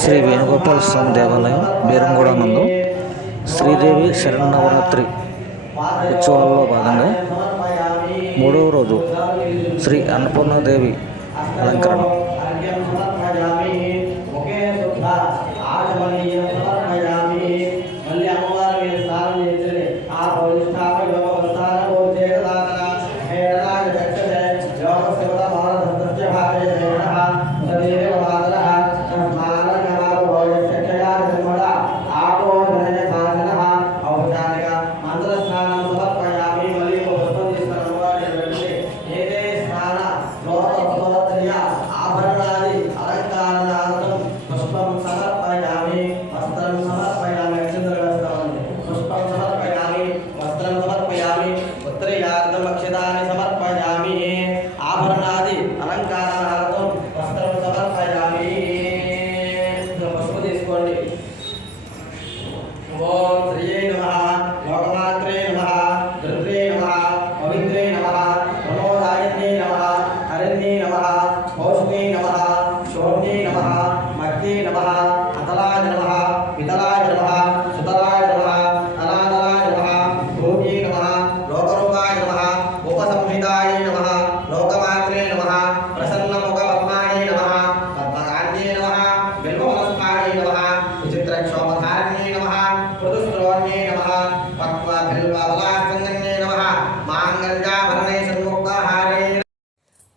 శ్రీ వేణుగోపాల స్వామి దేవాలయం బీరంగూడ నందు శ్రీదేవి శరన్నవరాత్రి ఉత్సవాల్లో భాగంగా 3వ రోజు శ్రీ అన్నపూర్ణాదేవి అలంకరణ.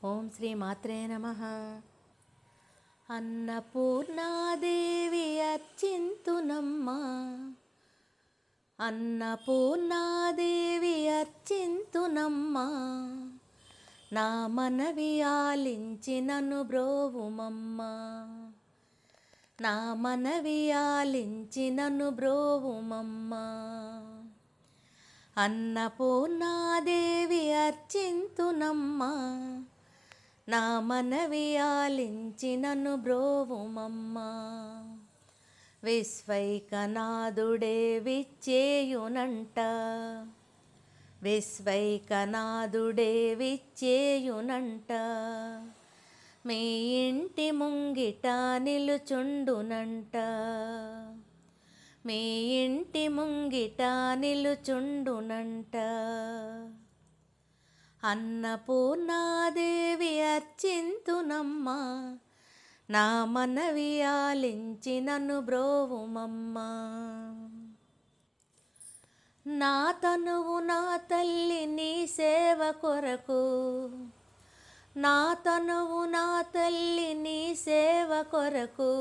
ఓం శ్రీ మాత్రే నమః. అన్నపూర్ణాదేవి అర్చింతునమ్మా, అన్నపూర్ణాదేవి అర్చింతునమ్మా, నా మనవి ఆలించి నన్ను బ్రోవుమమ్మా, నా మనవి ఆలించి నన్ను బ్రోవుమమ్మా. అన్నపూర్ణాదేవి అర్చింతునమ్మా, నా మనవి ఆలించి నన్ను బ్రోవుమమ్మా. విశ్వైకనాథుడే విచ్చేయునంట, విశ్వైకనాథుడే విచ్చేయునంట, మీ ఇంటి ముంగిట నిలుచుండునంట, మీ ఇంటి ముంగిట నిలుచుండునంట. అన్నపూర్ణాదేవి అర్చింతునమ్మా, నా మనవి ఆలించి నన్ను బ్రోవుమమ్మా. నా తనువు నా తల్లి నీ సేవ కొరకు, నా తనువు నా తల్లి నీ సేవ కొరకు,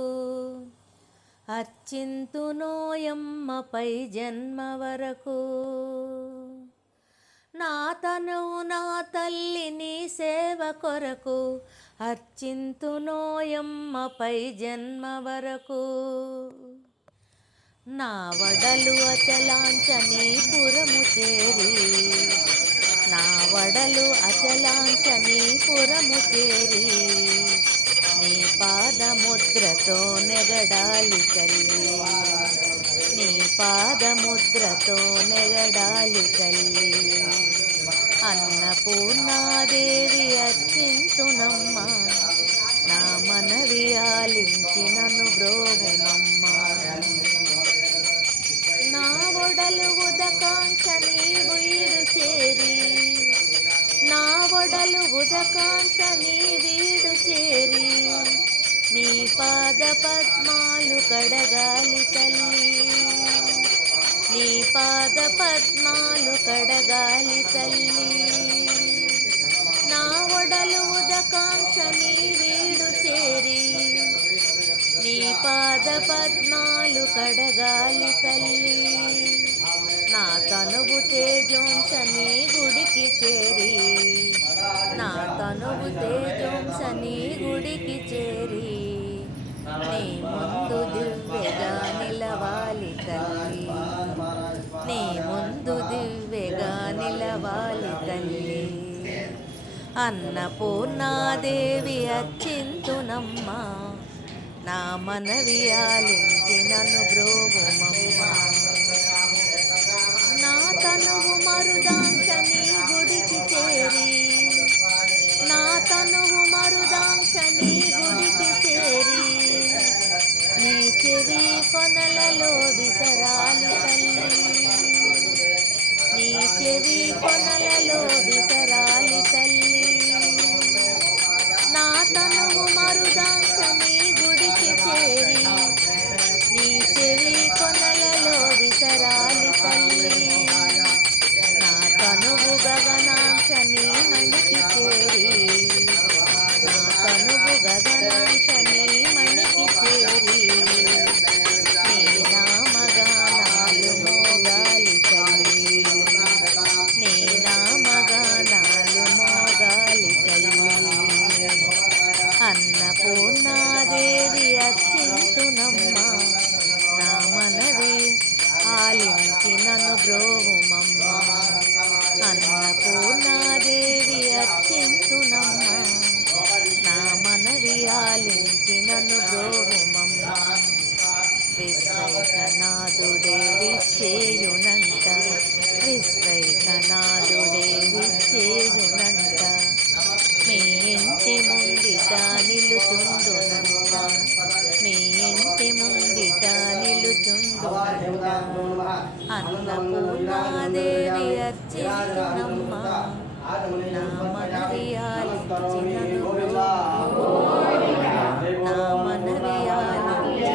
అర్చింతునోయమ్మపై జన్మ వరకు. నా తనువు నా తల్లి నీ సేవ కొరకు, అర్చింతునోయమ్మపై జన్మ వరకు. నా వడలు అచలాంచనీపురము చేరి, నా వడలు అచలాంచనీపురము చేరి, నీ పాదముద్రతో నెగడాలి తల్లి, నీ పాదముద్రతో నెగడాలి తల్లి. అన్నపూర్ణాదేవి అర్చింతునమ్మా, నా మనవి ఆలించి నన్ను బ్రోవుమమ్మా. నా ఒడలు ఉదకాంక్ష నీవు ఈడు చేరి, నా ఒడలు ఉదకాంక్ష నీవీడు చేరి, నీ పాద పద్మాలు కడగాలి తల్లి, నీ పాద పద్మాలు కడగాలి తల్లి. నా ఒడలు ఉదకాంక్ష నీవీడు చేరి, నీ పాద పద్మాలు కడగాలి తల్లి. నా తనువు తేజోంస నీ గుడికి చేరి, నా తనువు తేజోంస నీ గుడికి చేరి, నీ ముందు దివ్యగా నిలవాలి తల్లి, నీ ముందు దివ్యగా నిలవాలి తల్లి. అన్నపూర్ణాదేవి అర్చింతునమ్మా, నా మనవి ఆలించి నన్ను బ్రోవుమమ్మా. నా తనువు మరుదాంక్ష నీ గుడికి చేరి, నా తనువు మరుదాంక్ష నీ కొనలలో విసరాలి తల్లి, నీ చెవి కొనలలో విసరాలి తల్లి. నా తనువు మరుదాంశ నీ గుడికి చేరి, నీ చెవి కొనలలో విసరాలి తల్లి. నా తనువు గగనాంశ నీ మణికి చేరి, నా తనువు గగనాంశ నీ మణికి చేరి, నీ నామగానాలు మోగాలి తల్లి, నీ నామగానాలు మోగాలి తల్లి. అన్నపూర్ణాదేవి అచ్చింతునమ్మ, నా మనవి ఆలించి నన్ను బ్రోవుమమ్మ. అన్నపూర్ణాదేవి అచ్చింతునమ్మ, నా మనవి ఆలించి నన్ను బ్రోవుమమ్మ. విశ్వైకనాథుడే విచ్చేయునంట, విశ్వైకనాథుడే విచ్చేయునంట. మీ ఇంటి ముంగిట నిలుచుండునంట, మీ ఇంటి ముంగిట నిలుచుండునంట. అన్నపూర్ణాదేవి అర్చించునమ్మ, నా మనవి ఆలించి నన్ను బ్రోవుమమ్మ. నా మనవి ఆలించి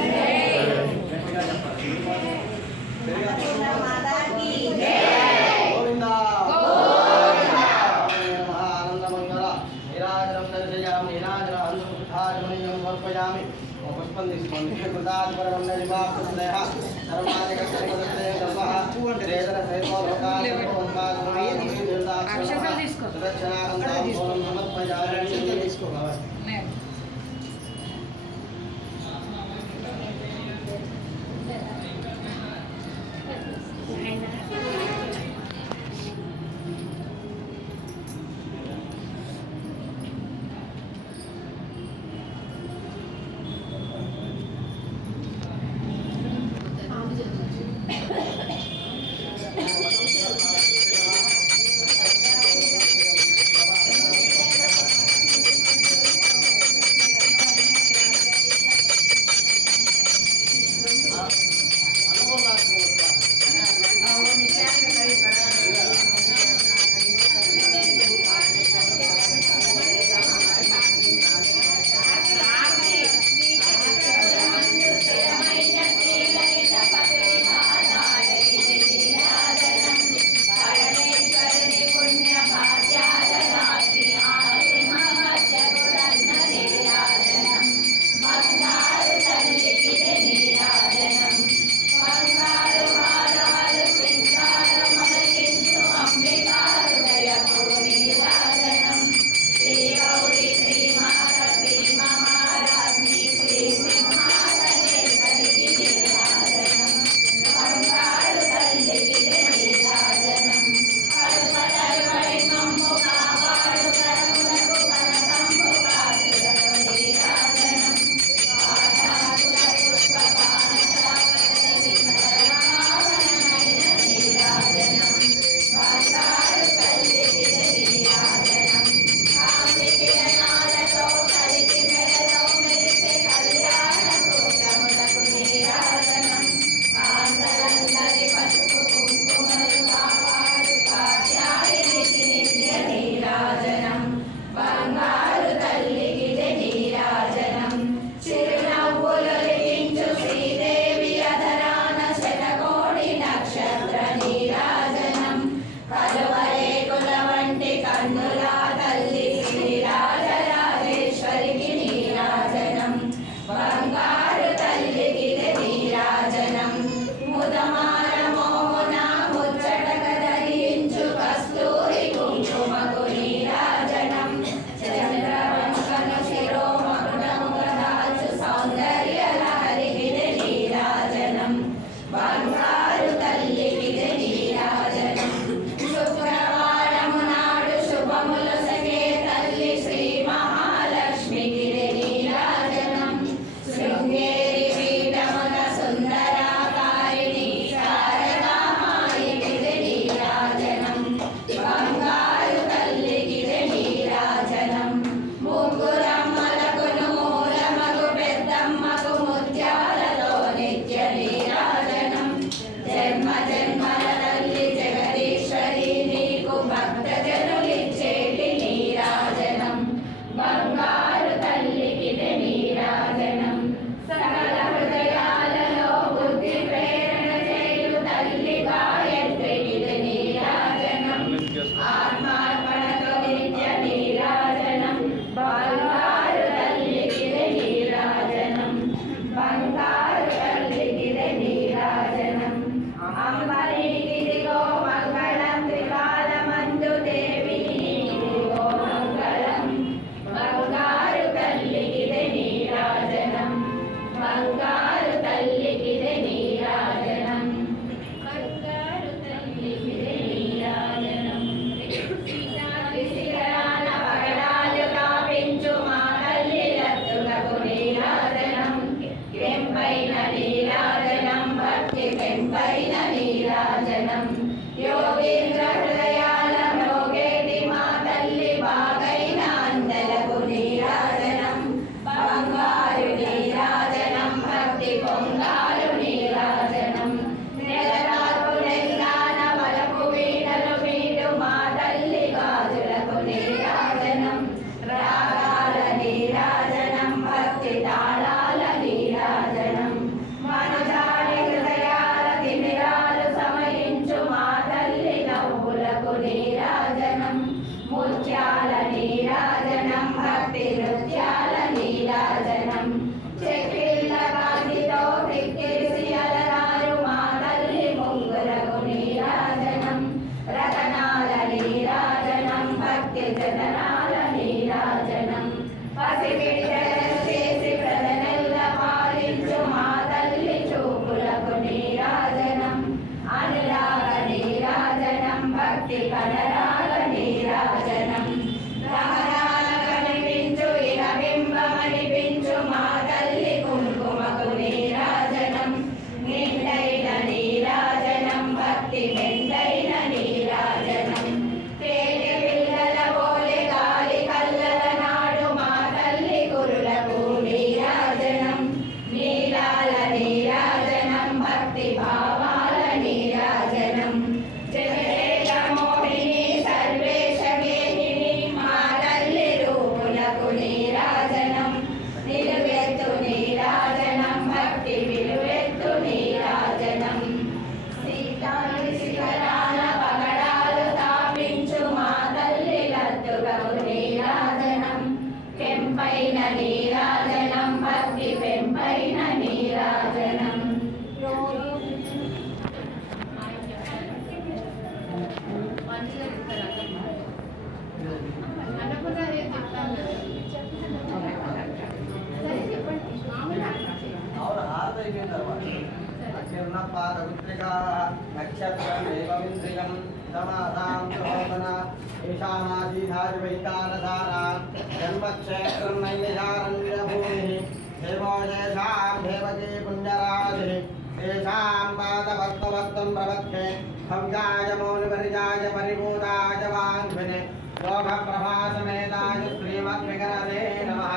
చెక్కిళ్ళ కాంతితో క్రిక్కిరిసి అలరారు మా తల్లి ముంగులకు నీరాజనం రతనాల నీరాజనం భక్తి జతనాల నీరాజనం పసిబిడ్డలను చేసి ప్రజనెల్ల పాలించు మా తల్లి చూపులకు నీరాజనం అనురాగ నీరాజనం భక్తి కనరాల నీరాజనం రహరాల కనిపించు ఇహ బింబమనిపించు మా తల్లి కుంకుమకు నీరాజనం నిండైన నీరాజనం భక్తి మెండైన నీరాజనం తేనె పిల్లల పోలే గాలి కల్లల నాడు మా తల్లి కురులకు నీరాజనం నీలాల నీరాజనం భక్తి భావాల నీరాజనం జగదేక మోహిని సర్వేశ గేహిని మా తల్లి రూపులకు నీరాజనం నిలువెత్తు నీరాజనం భక్తి విలువెత్తు నీరాజనం సీతాని శిఖరాల పగడాలు తాపించు మా తల్లి లద్దులకు నీరాజనం పెంపైన నీరాజనం భక్తి పెంపైన నీరాజనం నక్షత్రమేవమింద్రియం సమాధాం ప్రబోధన ఈశానాధీధారివైకానధారా జన్మక్షేత్రం నైమిషారణ్యభూమిః దేవోజేషాం దేవకీ పుణ్యరాశిः తేషాం పాదపద్మవత్తం ప్రవక్ష్యే భవ్యాయ మౌనిపరిజాయ పరిభూతాయ వాంఛనే యోగప్రభాసమేతాయ శ్రీమద్విగణదే నమః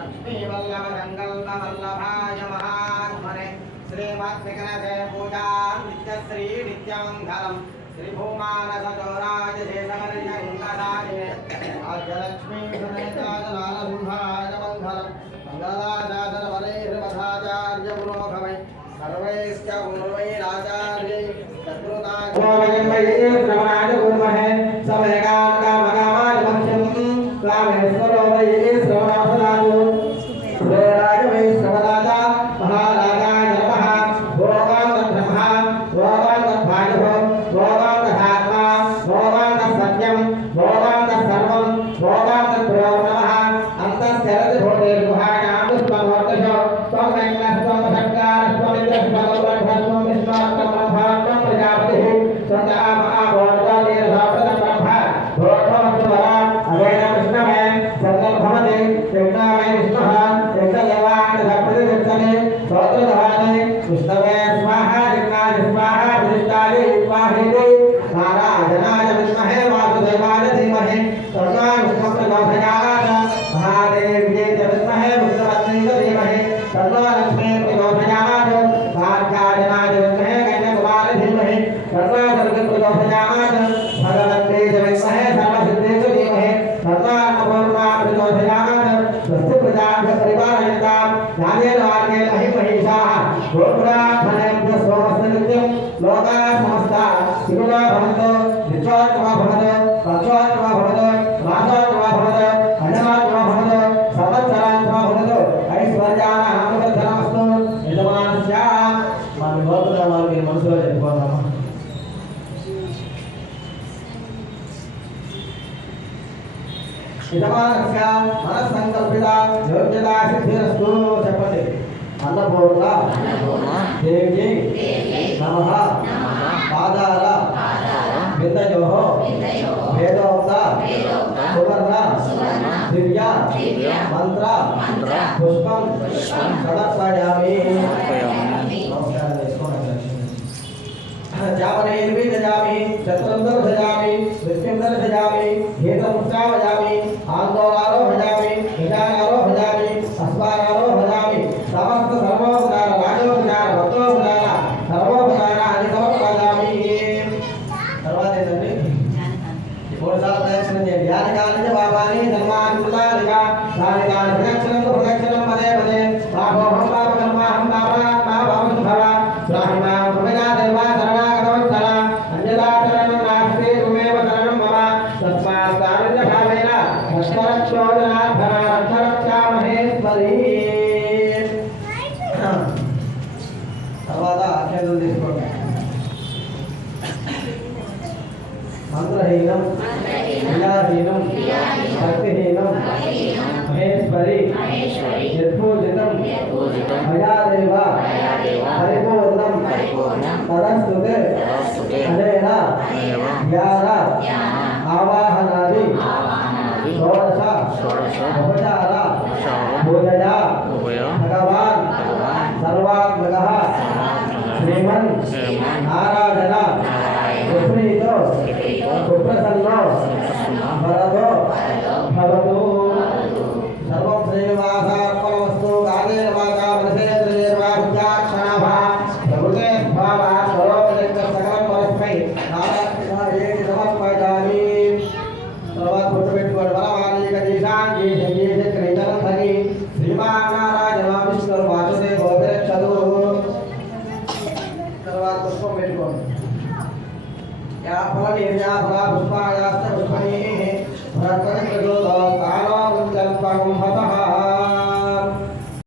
లక్ష్మీవల్లభసङ्कल्पवल्लभाय महात्मने श्रीमद्विघ्नदे पूजा नित्यश्री नित्यमङ्गलं श्रीभूमानसचोराय शेषवर्यङ्कदायिने भाग्यलक्ष्मी समेताय नारसिंहाय मङ्गलं मङ्गलाशासनवलैर्वधाचार्य पुरोगमै सर्वैश्च गुरुवैराचार्यै सद्गुरुताय श्रवणाय कुर्महे समयकामकामकामाय भक्ष्यं कामेश्वरो वै श्रवणापदातु श्रेयाय वै श्रवणादा महाराजाय नमः भोगां ब्रह्मा भोगां भागवो भोगां धात्मा भोगां सत्यं भोगां सर्वं भोगां प्रियो नमः अन्तश्चरति भूते गुहायां पुष्पमोर्दशो त्वं वेङ्कटस्त्वं भट्टारस्त्वं इन्द्रस्त्वं गौरवस्त्वं विष्णुस्त्वं ब्रह्मास्त्वं प्रजापतिः त्वं भोगोदीर्घोपदब्रह्म अवेन विष्णवे सर्वभवते यज्ञावे विष्णुः यज्ञदेवान् प्रतिष्ठते स्तोत्रधाने विष्णवे स्वाहा यज्ञाय स्वाहा प्रतिष्ठाय स्वाहेति नारायणाय विद्महे वासुदेवाय धीमहि तन्नो विष्णुः प्रचोदयात् महादेव्यै च विद्महे विष्णुपत्न्यै च धीमहि तन्नो लक्ष्मी प्रचोदयात् कात्यायनाय विद्महे कन्याकुमारी धीमहि तन्नो दुर्गे प्रचोदयात् भगवत्यै च विद्महे सर्वसिद्ध्यै च धीमहि तन्नो अन्नपूर्णा प्रचोदयात् स्वस्ति प्रजाभ्यः परिपालयन्तां न्यायेन मार्गेण महिमहीषाः गोपुराफलेभ्यः सोमस्य नित्यं लोकाः समस्ताः सुखिनो भवन्तु नित्योत्तमो भवतु पक्षोत्तमो भवतु मासोत्तमो भवतु अन्नमात्मो भवतु संवत्सरात्मो भवतु ऐश्वर्याणामृतधनमस्तु यजमानस्य మన గోపురాలు మీ మనసులో చెప్పుకుందామా యజమానస్య మనస్సంకల్పిత యోగ్యతా సిద్ధిరస్తు చెప్పండి అన్నపూర్ణ దేవి నమః పాదార విందయోః వేదోక్త సువర్ణ దివ్య మంత్ర పుష్పం సమర్పయామి जामनेर्वी दजामि चतुरंदर दजामि विष्णुंदर दजामि हेतमुष्टा भजामि आंदोलारो भजामि विजानारो भजामि अस्वारारो भजामि समस्त सर्वोपचार राजोपचार भक्तोपचार सर्वोपचार आदि समर्पयामि सर्वादेशंడి మూడు సార్లు ప్రదక్షిణ చేయండి యానికాని బాబాని ధర్మాని కృతానికా దానికాని ప్రదక్షిణం పదే పదే పాపోహం పాపకర్మాహం పాపాత్మా భవం భవ బ్రాహ్మణ కృపయా దేవా శరణాగతవత్సల అంజలాచరణం నాస్తి త్వమేవ శరణం మమ తస్మాత్ కారుణ్యభావేన క్రియాహీనం భక్తిహీనం మహేశ్వరి నిర్పూజితం మయాదేవ పరిపూర్ణం తదస్తుతే అనేన ధ్యాన ఆవాహనాది షోడశ ఉపచార పూజయా భగవాన్ సర్వాత్మకః శ్రీమన్ నారాయణ సుప్రీతో సుప్రసన్నో వరదో భవతు సర్వం శ్రీనివాసార్పణమస్తు కాలే వాచా మనసేంద్రియర్వా విద్యాక్షణాభా ప్రకృతే భావా స్వరూపజగత సకలం పరస్మై నారాయణాయేతి సమర్పయామి. తర్వాత గుర్తుపెట్టుకోండి వరమాలీక దేశాంగి సంగీత క్రైతనంతని శ్రీమానారాయణ విష్ణు వాసుదేవో విరక్షదు. తర్వాత పుష్పం పెట్టుకోండి. యా ఫల నిర్యా ఫల పుష్పాయాశ్చ